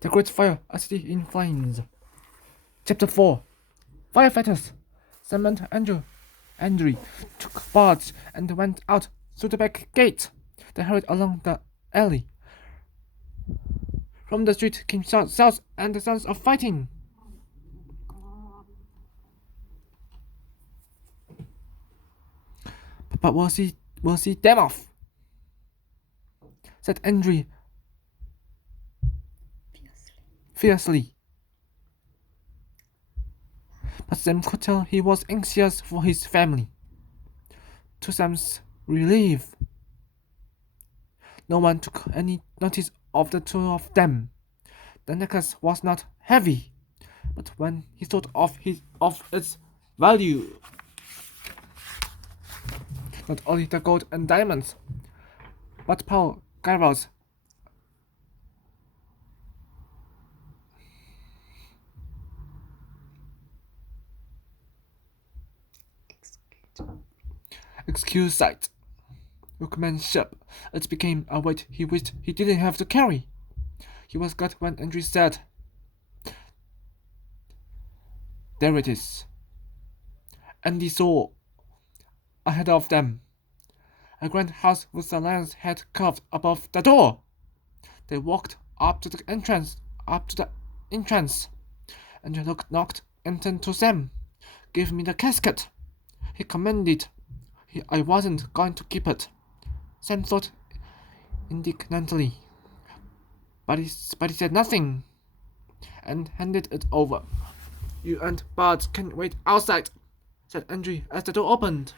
The Great Fire, a city in flames. Chapter 4. Firefighters. Sam and Andrew took Bart and went out through the back gate. They hurried along the alley. From the street came shouts and the sounds of fighting. But we'll see them off, said Andrew fiercely. But Sam could tell he was anxious for his family. To Sam's relief, no one took any notice of the two of them. The necklace was not heavy, but when he thought of its value, not only the gold and diamonds, but Paul Garrels. Excuse sight. Workmanship. It became a weight he wished he didn't have to carry. He was glad when Andrew said, "There it is." And he saw, ahead of them, a grand house with a lion's head carved above the door. They walked up to the entrance, and knocked and turned to Sam. "Give me the casket," he commanded. I wasn't going to keep it, Sam thought indignantly. But he said nothing, and handed it over. "You and Bart can wait outside," said Andrew as the door opened.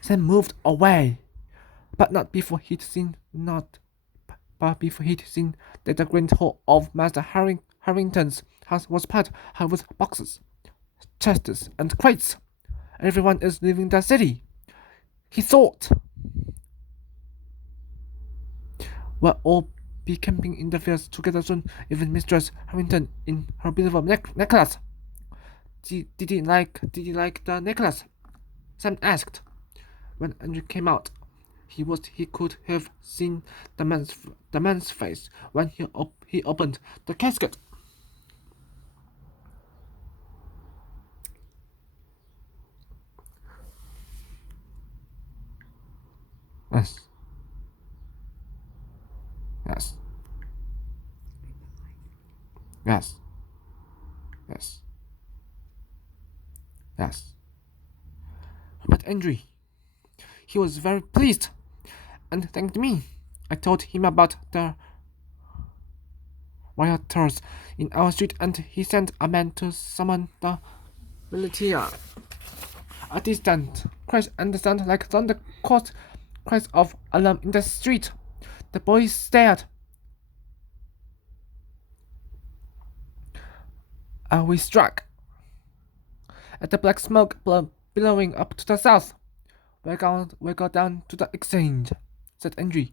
Sam moved away, but not before he'd seen that the grand hall of Master Harrington's house was packed high with boxes, chests, and crates. Everyone is leaving the city, he thought. We'll all be camping in the fields together soon, even Mistress Harrington in her beautiful necklace. Did you like the necklace?" Sam asked. When Andrew came out, he could have seen the man's face when he opened the casket. Yes. Yes. Yes. Yes. Yes. But Andrew, he was very pleased and thanked me. I told him about the rioters in our street, and he sent a man to summon the militia. A distant crash and the sound like thunder caused cries of alarm in the street. The boys stared. We struck at the black smoke billowing up to the south. "We'll go down to the exchange," said Andrew.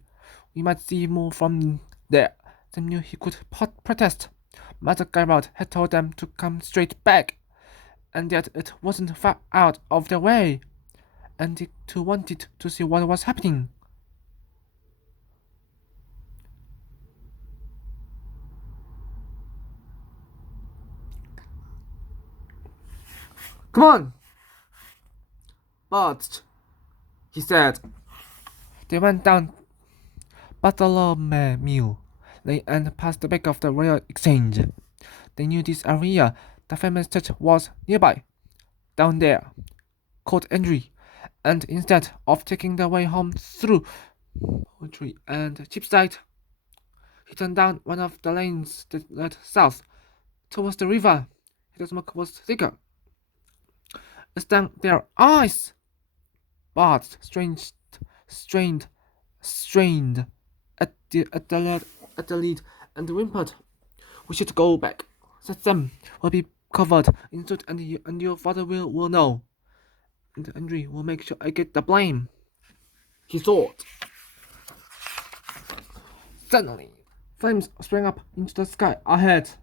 "We might see more from there." Sam knew he could protest. Master Garrett had told them to come straight back, and yet it wasn't far out of their way, and he too wanted to see what was happening. "Come on, Bart," he said. They went down Bartholomew Lane and past the back of the Royal Exchange. They knew this area. The famous church was nearby. "Down there," called Andrew, and instead of taking the way home through Poetry and Cheapside, he turned down one of the lanes that led south towards the river. The smoke was thicker. It stung their eyes. Bart strained at the lead and whimpered. "We should go back," said Sam. "We'll be covered in soot, and your father will know. And Andrew will make sure I get the blame," he thought. Suddenly, flames sprang up into the sky ahead,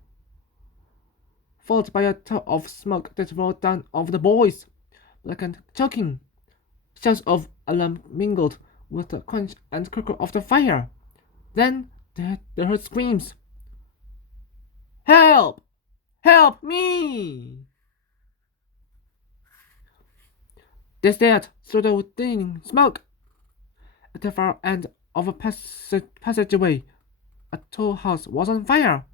followed by a tail of smoke that rolled down over the boys. Black and choking. Shouts of alarm mingled with the crunch and crackle of the fire. Then they heard screams. Help! Help me! They stared through the thinning smoke. At the far end of a passageway, a tall house was on fire.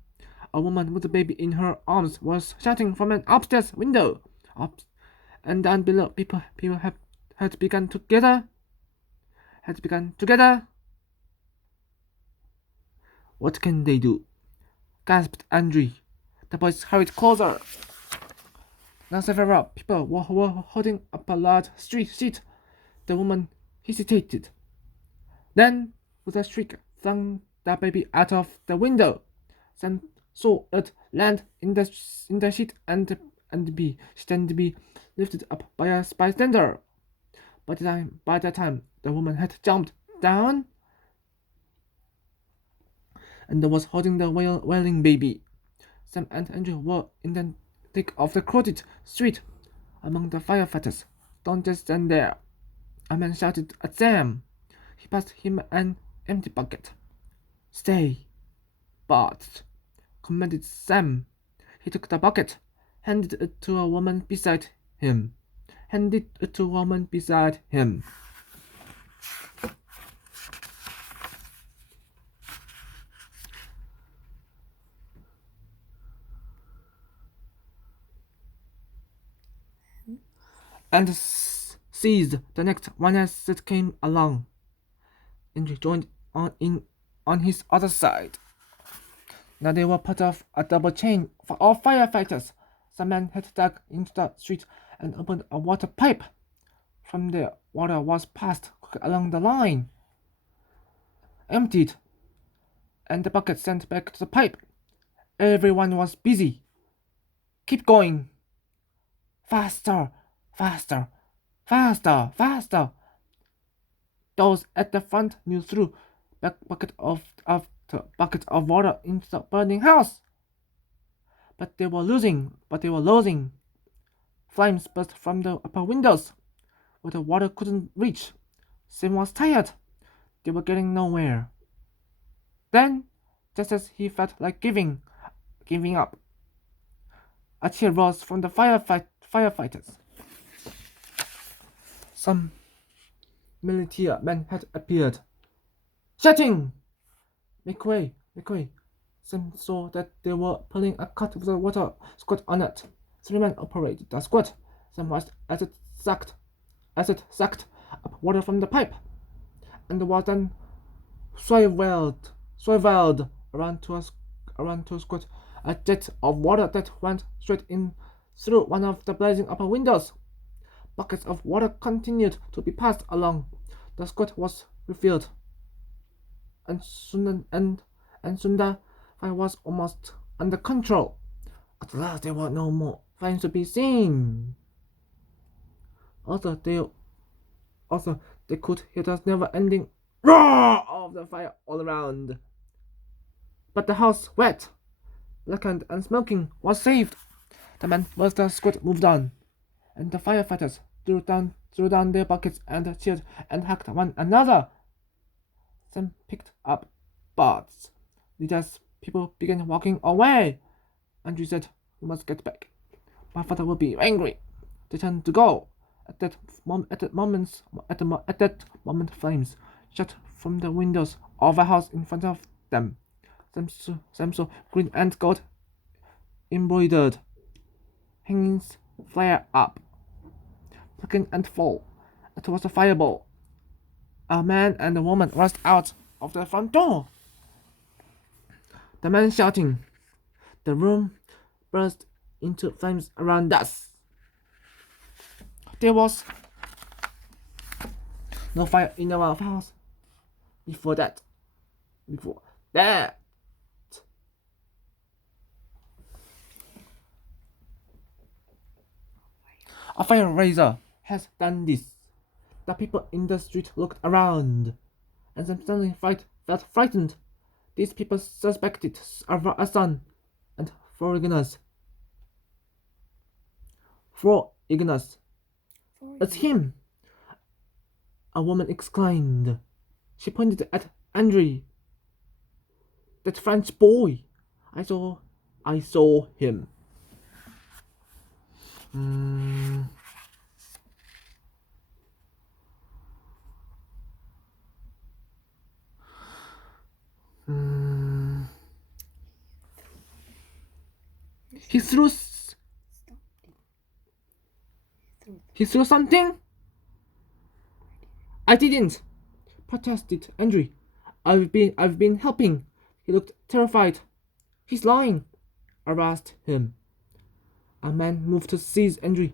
A woman with a baby in her arms was shouting from an upstairs window. Up and down below, people had begun together. Had begun together. What can they do? Gasped Andrew. The boys hurried closer. Now several people were holding up a large street sheet. The woman hesitated. Then, with a shriek, flung the baby out of the window. Sam saw it land in the sheet and be lifted up by a bystander. By the time the woman had jumped down and was holding the wailing baby, Sam and Andrew were in the thick of the crowded street among the firefighters. Don't just stand there, a man shouted at Sam. He passed him an empty bucket. Stay, Bart, commanded Sam. He took the bucket, handed it to a woman beside him. And seized the next one as it came along. And joined on his other side. Now they were part of a double chain of firefighters. Some men had dug into the street and opened a water pipe. From there, water was passed along the line, emptied, and the bucket sent back to the pipe. Everyone was busy. Keep going. Faster, faster, faster, faster. Those at the front knew threw bucket of water into the burning house. But they were losing. Flames burst from the upper windows, where the water couldn't reach. Sam was tired. They were getting nowhere. Then, just as he felt like giving up, a cheer rose from the firefighters. Some military men had appeared, shouting, Make way! Sam saw that they were pulling a cart with a water squirt on it. 3 men operated the squirt. Sam watched as it sucked up water from the pipe, and was then swiveled around to squirt a jet of water that went straight in through one of the blazing upper windows. Buckets of water continued to be passed along. The squirt was refilled, and soon the fire was almost under control. At last there were no more flames to be seen. Also, they could hear the never-ending roar of the fire all around. But the house, wet, blackened, and smoking, was saved. The men with the squirt moved on, and the firefighters threw down their buckets and cheered and hugged one another. Sam picked up Bart's. As people began walking away, Andrew said, "We must get back. My father will be angry." They turned to go. At that moment, flames shot from the windows of a house in front of them. Sam saw green and gold embroidered hangings flare up, flicker and fall. It was a fireball. A man and a woman rushed out of the front door. The man shouting. The room burst into flames around us. There was no fire in our house before that. A fire raiser has done this. The people in the street looked around, and suddenly felt frightened. These people suspected a son and 4 Ignaz. It's him! A woman exclaimed. She pointed at Andrew. That French boy. I saw him. He threw something? I didn't, protested Andrew. I've been helping. He looked terrified. He's lying. I asked him. A man moved to seize Andrew.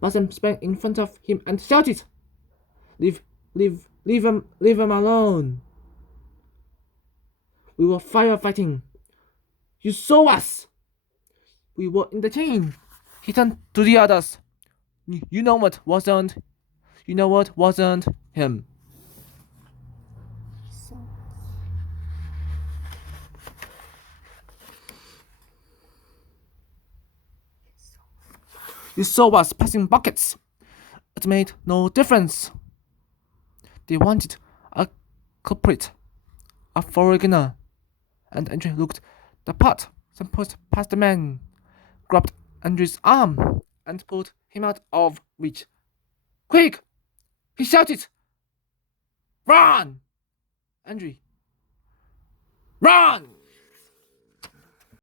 Bassem sprang in front of him and shouted, Leave him alone. We were firefighting. You saw us. We were in the chain. He turned to the others. You know what wasn't him. You saw us passing buckets. It made no difference. They wanted a culprit, a foreigner, and Andrew looked the part. Some pushed past the man, grabbed Andrew's arm, and pulled him out of reach. Quick! He shouted. Run! Andrew. Run!